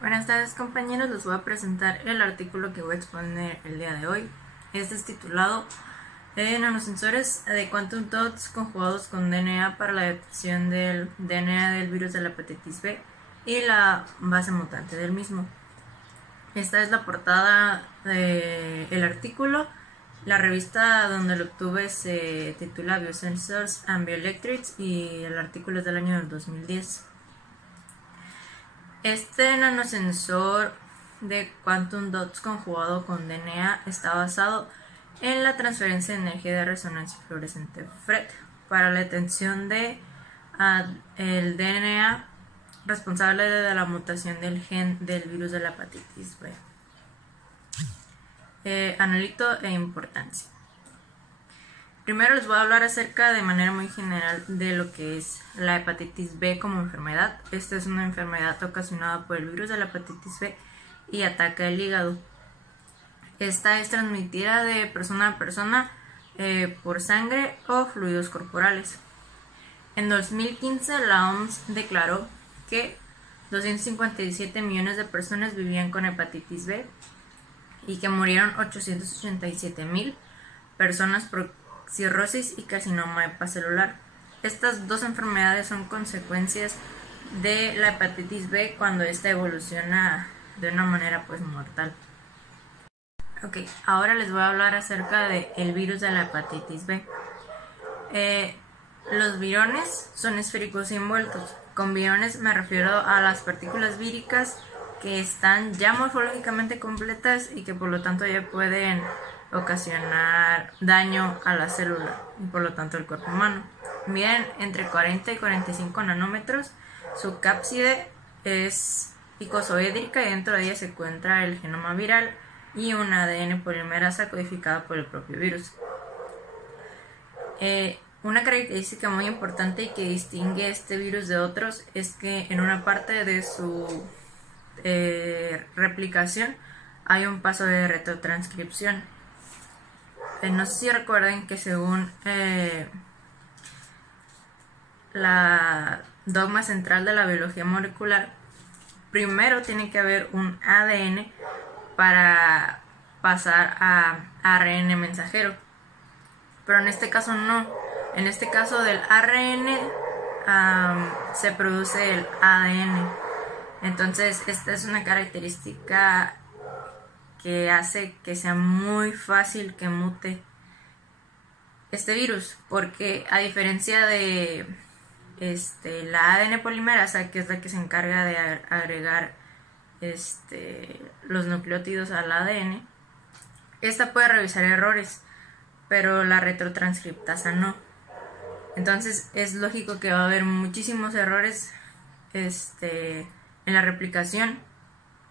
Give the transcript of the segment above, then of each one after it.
Buenas tardes compañeros, les voy a presentar el artículo que voy a exponer el día de hoy. Este es titulado Nanosensores de Quantum Dots conjugados con DNA para la detección del DNA del virus de la hepatitis B y la base mutante del mismo. Esta es la portada del artículo. La revista donde lo obtuve se titula Biosensors and Bioelectrics y el artículo es del año 2010. Este nanosensor de Quantum Dots conjugado con DNA está basado en la transferencia de energía de resonancia fluorescente FRET para la detención de el DNA responsable de la mutación del gen del virus de la hepatitis B. Analito e importancia. Primero les voy a hablar acerca de manera muy general de lo que es la hepatitis B como enfermedad. Esta es una enfermedad ocasionada por el virus de la hepatitis B y ataca el hígado. Esta es transmitida de persona a persona por sangre o fluidos corporales. En 2015 la OMS declaró que 257 millones de personas vivían con hepatitis B y que murieron 887,000 personas por cirrosis y carcinoma hepatocelular. Estas dos enfermedades son consecuencias de la hepatitis B cuando esta evoluciona de una manera mortal. Ok, ahora les voy a hablar acerca del virus de la hepatitis B. Los virones son esféricos y envueltos. Con virones me refiero a las partículas víricas que están ya morfológicamente completas y que por lo tanto ya pueden ocasionar daño a la célula y por lo tanto al cuerpo humano. Miden entre 40 y 45 nanómetros. Su cápside es icosaédrica y dentro de ella se encuentra el genoma viral y un ADN polimerasa codificado por el propio virus. Una característica muy importante y que distingue este virus de otros es que en una parte de su replicación hay un paso de retrotranscripción. No sé si recuerden que según la dogma central de la biología molecular, primero tiene que haber un ADN para pasar a ARN mensajero, pero en este caso no. En este caso del ARN se produce el ADN. Entonces esta es una característica que hace que sea muy fácil que mute este virus, porque a diferencia de la ADN polimerasa, que es la que se encarga de agregar los nucleótidos al ADN, esta puede revisar errores, pero la retrotranscriptasa no. Entonces es lógico que va a haber muchísimos errores en la replicación,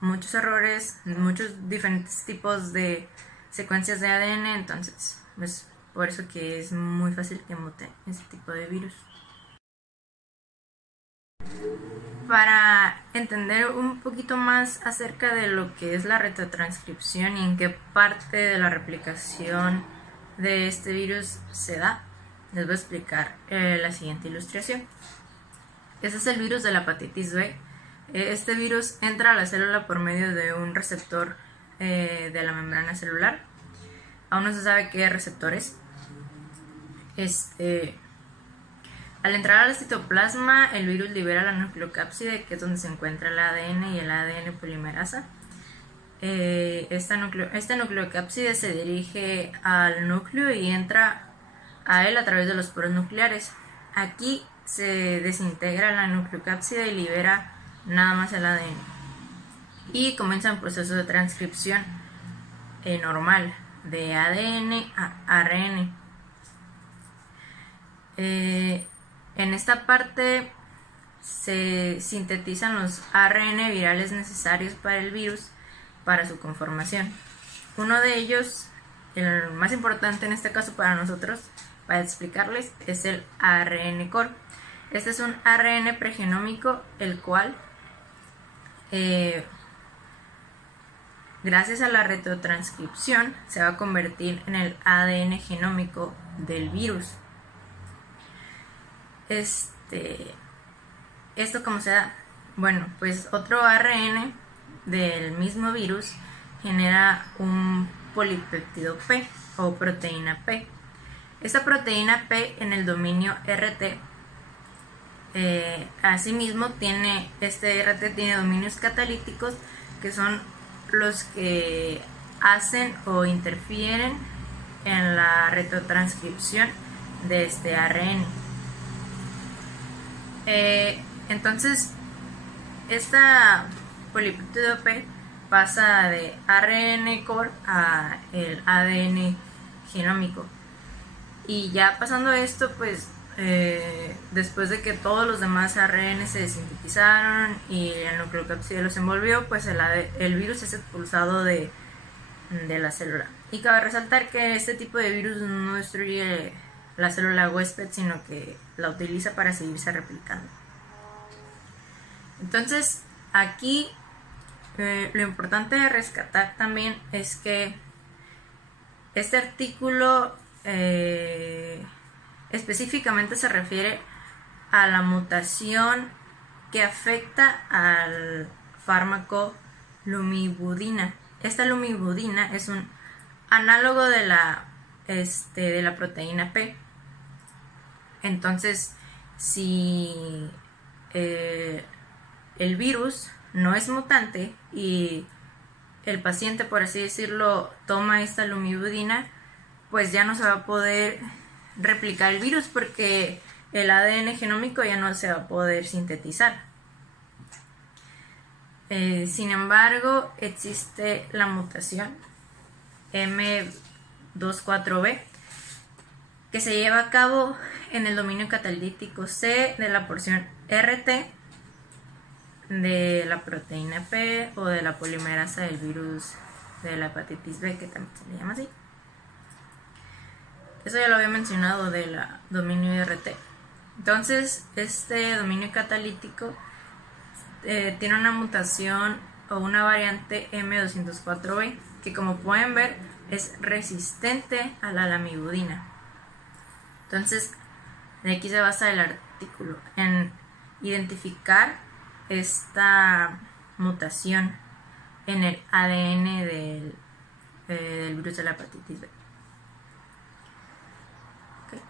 muchos errores, muchos diferentes tipos de secuencias de ADN. Entonces es por eso que es muy fácil que mute este tipo de virus. Para entender un poquito más acerca de lo que es la retrotranscripción y en qué parte de la replicación de este virus se da, les voy a explicar la siguiente ilustración. Este es el virus de la hepatitis B. Este virus entra a la célula por medio de un receptor de la membrana celular. Aún no se sabe qué receptor es. Al entrar al citoplasma, el virus libera la nucleocápside, que es donde se encuentra el ADN y el ADN polimerasa. Esta nucleocápside se dirige al núcleo y entra a él a través de los poros nucleares. Aquí se desintegra la nucleocápside y libera nada más el ADN. Y comienza un proceso de transcripción normal de ADN a ARN. En esta parte se sintetizan los ARN virales necesarios para el virus para su conformación. Uno de ellos, el más importante en este caso para nosotros, para explicarles, es el ARN core. Este es un ARN pregenómico, el cual gracias a la retrotranscripción se va a convertir en el ADN genómico del virus. ¿Esto cómo se da? Bueno, pues otro ARN del mismo virus genera un polipéptido P o proteína P. Esta proteína P en el dominio RT, asimismo este RT tiene dominios catalíticos que son los que hacen o interfieren en la retrotranscripción de este ARN. Entonces, esta polipéptido P pasa de ARN core a el ADN genómico. Y ya pasando esto, pues después de que todos los demás ARN se sintetizaron y el nucleocápside los envolvió, pues el virus es expulsado de la célula. Y cabe resaltar que este tipo de virus no destruye la célula huésped, sino que la utiliza para seguirse replicando. Entonces, aquí lo importante de rescatar también es que este artículo específicamente se refiere a la mutación que afecta al fármaco lumibudina. Esta lumibudina es un análogo de la proteína P. Entonces, si el virus no es mutante y el paciente, por así decirlo, toma esta lumibudina, pues ya no se va a poder replicar el virus porque el ADN genómico ya no se va a poder sintetizar. Sin embargo, existe la mutación M24B que se lleva a cabo en el dominio catalítico C de la porción RT de la proteína P o de la polimerasa del virus de la hepatitis B, que también se le llama así. Eso ya lo había mencionado del dominio RT. Entonces, este dominio catalítico tiene una mutación o una variante M204B que, como pueden ver, es resistente a la lamivudina. Entonces, de aquí se basa el artículo en identificar esta mutación en el ADN del virus de la hepatitis B. Okay.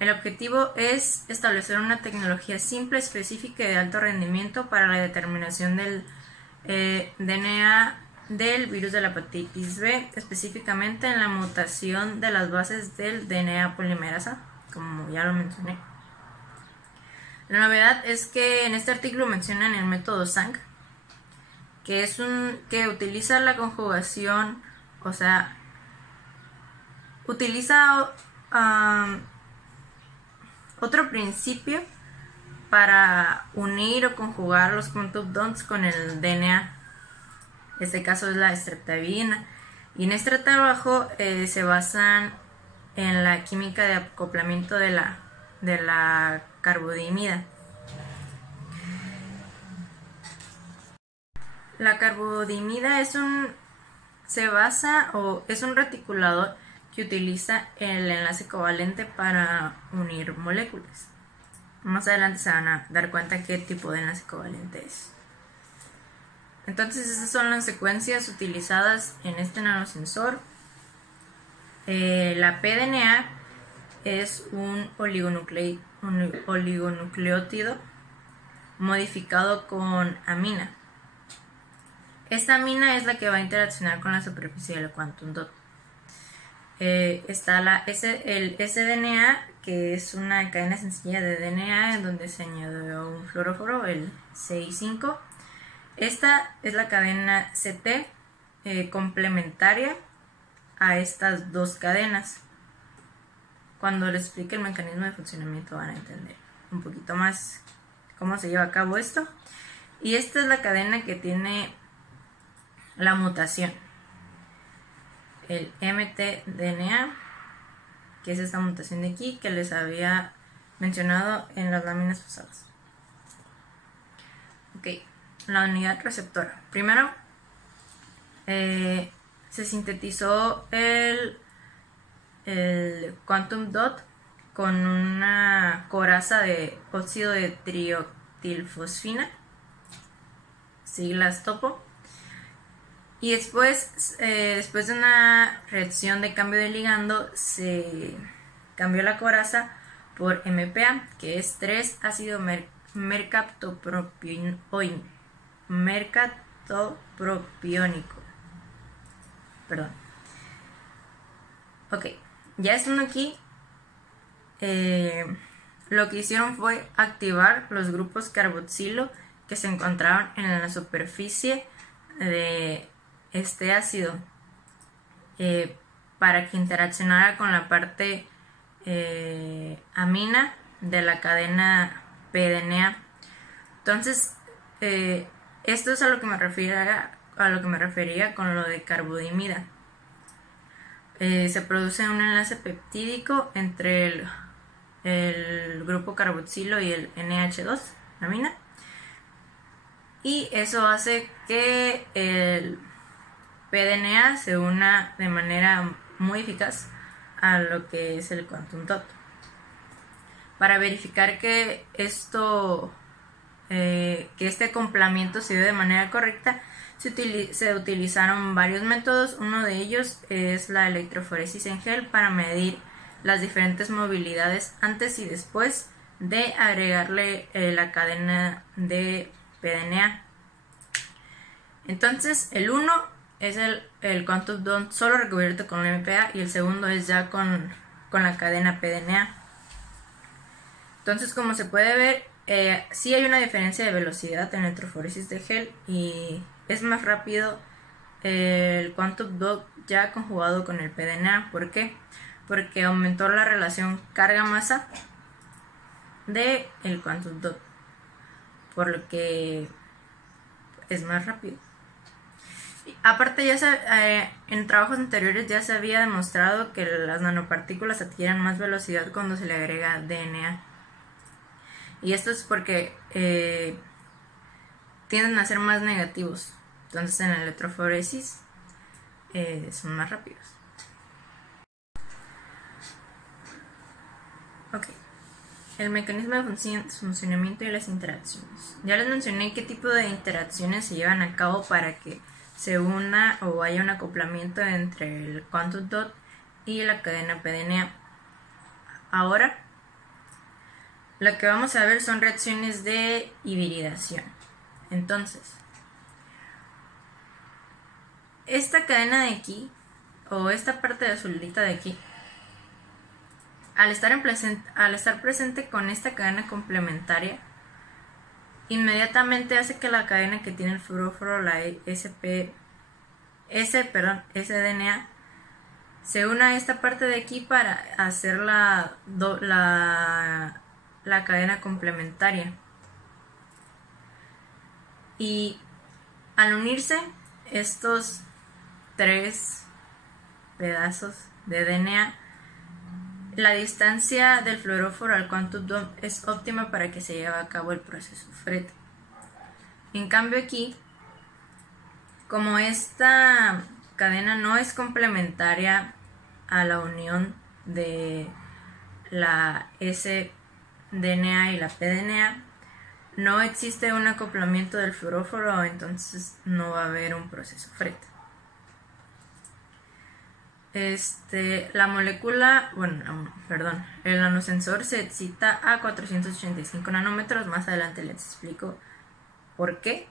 El objetivo es establecer una tecnología simple, específica y de alto rendimiento para la determinación del DNA del virus de la hepatitis B, específicamente en la mutación de las bases del DNA polimerasa, como ya lo mencioné. La novedad es que en este artículo mencionan el método SANG, que utiliza la conjugación, o sea, utiliza otro principio para unir o conjugar los contubdons con el DNA. Este caso es la streptavidina. Y en este trabajo se basan en la química de acoplamiento de la carbodimida. La carbodimida es un reticulador que utiliza el enlace covalente para unir moléculas. Más adelante se van a dar cuenta qué tipo de enlace covalente es. Entonces, esas son las secuencias utilizadas en este nanosensor. La pDNA es un oligonucleótido modificado con amina. Esta amina es la que va a interaccionar con la superficie del quantum dot. Está el sDNA, que es una cadena sencilla de DNA en donde se añadió un fluoróforo, el CI5. Esta es la cadena CT complementaria a estas dos cadenas. Cuando les explique el mecanismo de funcionamiento van a entender un poquito más cómo se lleva a cabo esto. Y esta es la cadena que tiene la mutación, el mtDNA, que es esta mutación de aquí que les había mencionado en las láminas pasadas. Ok, la unidad receptora. Primero se sintetizó el quantum dot con una coraza de óxido de triotilfosfina. siglas topo. Y después de una reacción de cambio de ligando, se cambió la coraza por MPA, que es 3-ácido mercatopropiónico. Perdón. Ok, ya estando aquí, lo que hicieron fue activar los grupos carboxilo que se encontraban en la superficie de este ácido para que interaccionara con la parte amina de la cadena PDNA. Entonces, esto es a lo que me refería con lo de carbodimida. Se produce un enlace peptídico entre el grupo carboxilo y el NH2 amina, y eso hace que el PDNA se una de manera muy eficaz a lo que es el quantum dot. Para verificar que este acoplamiento se dio de manera correcta, se utilizaron varios métodos. Uno de ellos es la electroforesis en gel para medir las diferentes movilidades antes y después de agregarle la cadena de PDNA. Entonces el 1 es el quantum dot solo recubierto con MPA, y el segundo es ya con la cadena PDNA. Entonces, como se puede ver, sí hay una diferencia de velocidad en electroforesis de gel, y es más rápido el quantum dot ya conjugado con el PDNA. ¿Por qué? Porque aumentó la relación carga-masa del quantum dot, por lo que es más rápido. Aparte, en trabajos anteriores ya se había demostrado que las nanopartículas adquieren más velocidad cuando se le agrega DNA. Y esto es porque tienden a ser más negativos. Entonces en la electroforesis son más rápidos. Ok. El mecanismo de funcionamiento y las interacciones. Ya les mencioné qué tipo de interacciones se llevan a cabo para que se una o haya un acoplamiento entre el quantum dot y la cadena PDNA. Ahora, lo que vamos a ver son reacciones de hibridación. Entonces, esta cadena de aquí, o esta parte de azulita de aquí, al estar presente con esta cadena complementaria, inmediatamente hace que la cadena que tiene el fluoróforo, la SDNA, se una a esta parte de aquí para hacer la cadena complementaria. Y al unirse estos 3 pedazos de DNA, la distancia del fluoróforo al quantum dot es óptima para que se lleve a cabo el proceso FRET. En cambio aquí, como esta cadena no es complementaria a la unión de la SDNA y la PDNA, no existe un acoplamiento del fluoróforo, entonces no va a haber un proceso FRET. La molécula, el nanosensor se excita a 485 nanómetros. Más adelante les explico por qué.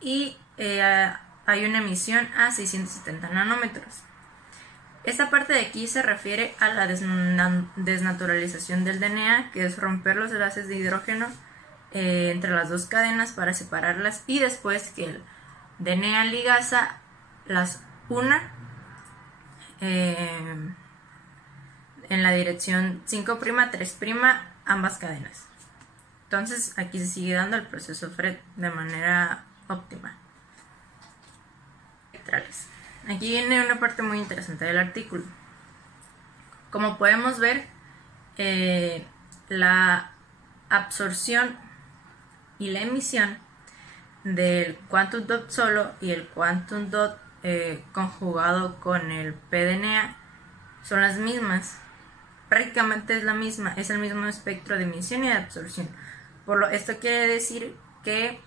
Y hay una emisión a 670 nanómetros. Esta parte de aquí se refiere a la desnaturalización del DNA, que es romper los enlaces de hidrógeno entre las dos cadenas para separarlas, y después que el DNA ligasa las una en la dirección 5', 3', ambas cadenas. Entonces aquí se sigue dando el proceso FRET de manera óptima. Aquí viene una parte muy interesante del artículo. Como podemos ver, la absorción y la emisión del quantum dot solo y el quantum dot conjugado con el PDNA son las mismas. Prácticamente es el mismo espectro de emisión y de absorción. Esto quiere decir que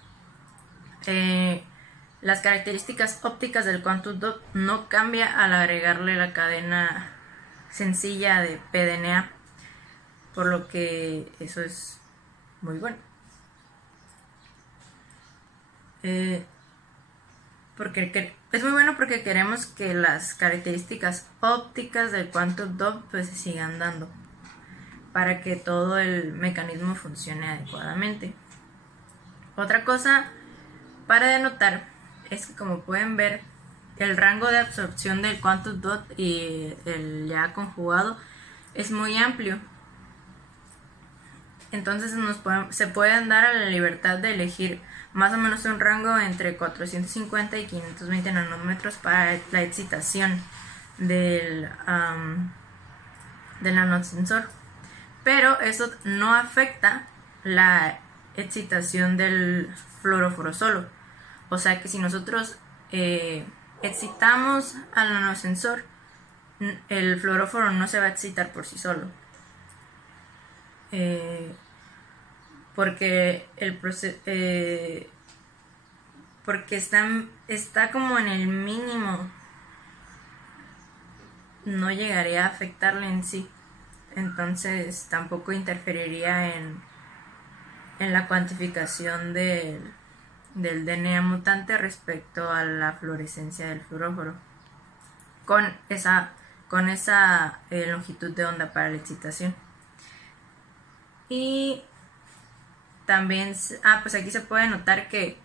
Las características ópticas del quantum dot no cambia al agregarle la cadena sencilla de pDNA, por lo que eso es muy bueno. Es muy bueno porque queremos que las características ópticas del quantum dot pues se sigan dando para que todo el mecanismo funcione adecuadamente. Otra cosa para denotar es que, como pueden ver, el rango de absorción del quantum dot y el ya conjugado es muy amplio. Entonces se pueden dar a la libertad de elegir más o menos un rango entre 450 y 520 nanómetros para la excitación del nanosensor. Pero eso no afecta la excitación del fluoróforo solo. O sea que si nosotros excitamos al nanosensor, el fluoróforo no se va a excitar por sí solo. Porque el proceso porque está como en el mínimo, no llegaría a afectarle en sí, entonces tampoco interferiría en la cuantificación del DNA mutante respecto a la fluorescencia del fluoróforo con esa longitud de onda para la excitación. Y también, pues aquí se puede notar que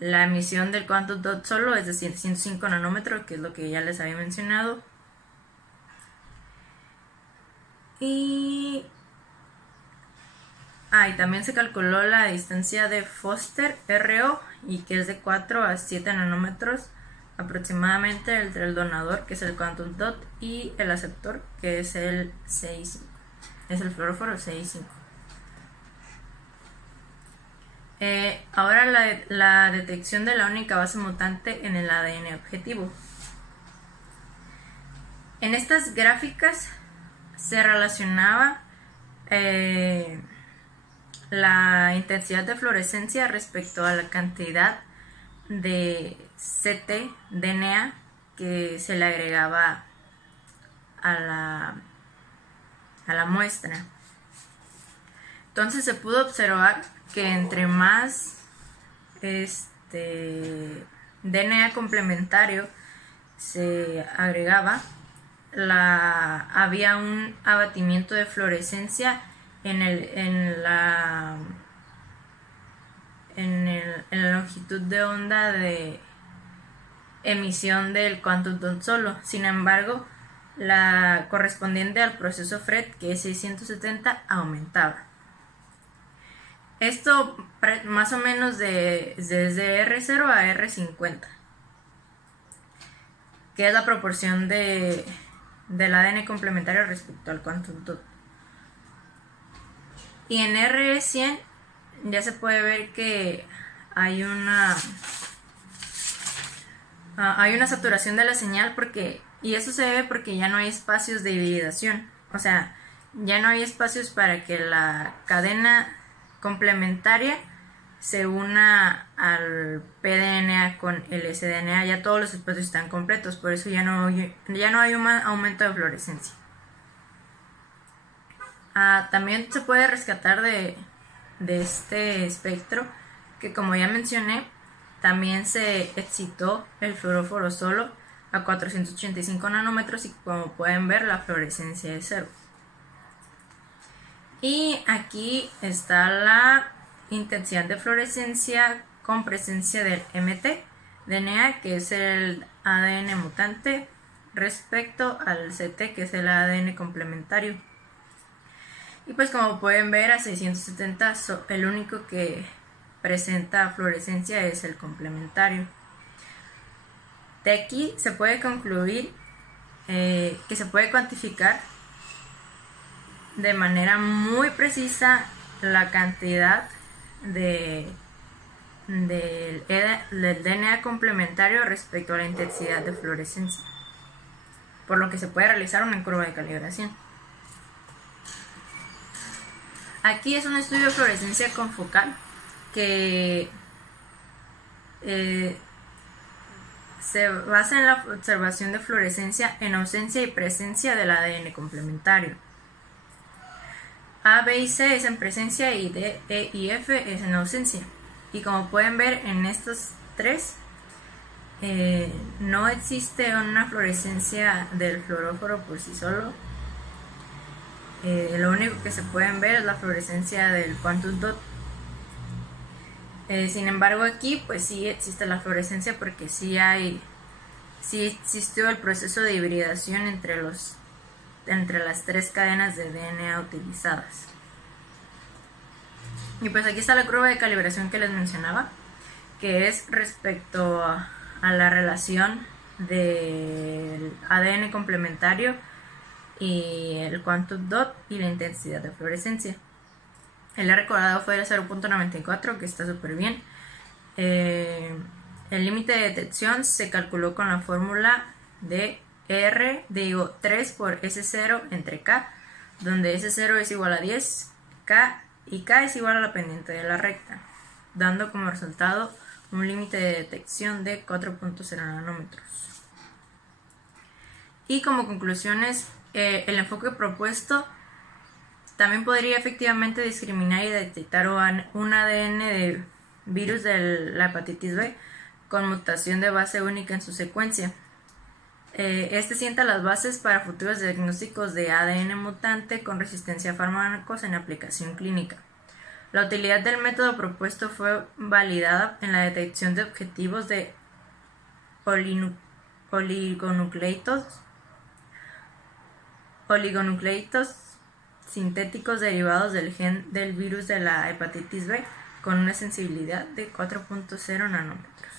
la emisión del quantum dot solo es de 105 nanómetros, que es lo que ya les había mencionado. Y también se calculó la distancia de Foster RO, y que es de 4 a 7 nanómetros aproximadamente entre el donador, que es el quantum dot, y el aceptor, que es el CI5, es el fluoróforo CI5. Ahora la detección de la única base mutante en el ADN objetivo. En estas gráficas se relacionaba la intensidad de fluorescencia respecto a la cantidad de ctDNA que se le agregaba a la muestra. Entonces se pudo observar que entre más DNA complementario se agregaba, había un abatimiento de fluorescencia en la longitud de onda de emisión del quantum dot solo. Sin embargo, la correspondiente al proceso FRET, que es 670, aumentaba. Esto más o menos desde R0 a R50, que es la proporción del ADN complementario respecto al quantum dot. Y en R100 ya se puede ver que hay una saturación de la señal, y eso se debe porque ya no hay espacios de hibridación. O sea, ya no hay espacios para que la cadena complementaria se una al pDNA con el sDNA. Ya todos los espacios están completos, por eso ya no hay un aumento de fluorescencia. También se puede rescatar de este espectro que, como ya mencioné, también se excitó el fluoróforo solo a 485 nanómetros, y como pueden ver, la fluorescencia es 0. Y aquí está la intensidad de fluorescencia con presencia del mtDNA, que es el ADN mutante, respecto al CT, que es el ADN complementario. Y pues, como pueden ver, a 670 el único que presenta fluorescencia es el complementario. De aquí se puede concluir que se puede cuantificar de manera muy precisa la cantidad del DNA complementario respecto a la intensidad de fluorescencia, por lo que se puede realizar una curva de calibración. Aquí es un estudio de fluorescencia confocal que se basa en la observación de fluorescencia en ausencia y presencia del ADN complementario. A, B y C es en presencia y D, E y F es en ausencia. Y como pueden ver en estos tres, no existe una fluorescencia del fluoróforo por sí solo. Lo único que se pueden ver es la fluorescencia del quantum dot. Sin embargo aquí pues sí existe la fluorescencia porque sí existió el proceso de hibridación entre las tres cadenas de DNA utilizadas. Y pues aquí está la curva de calibración que les mencionaba, que es respecto a la relación del ADN complementario y el quantum dot y la intensidad de fluorescencia. El R cuadrado fue de 0.94, que está súper bien. El límite de detección se calculó con la fórmula de 3 por S0 entre K, donde S0 es igual a 10, K y K es igual a la pendiente de la recta, dando como resultado un límite de detección de 4.0 nanómetros. Y como conclusiones, el enfoque propuesto también podría efectivamente discriminar y detectar un ADN de virus de la hepatitis B con mutación de base única en su secuencia. Este sienta las bases para futuros diagnósticos de ADN mutante con resistencia a fármacos en aplicación clínica. La utilidad del método propuesto fue validada en la detección de objetivos de oligonucleitos sintéticos derivados del gen del virus de la hepatitis B con una sensibilidad de 4.0 nanómetros.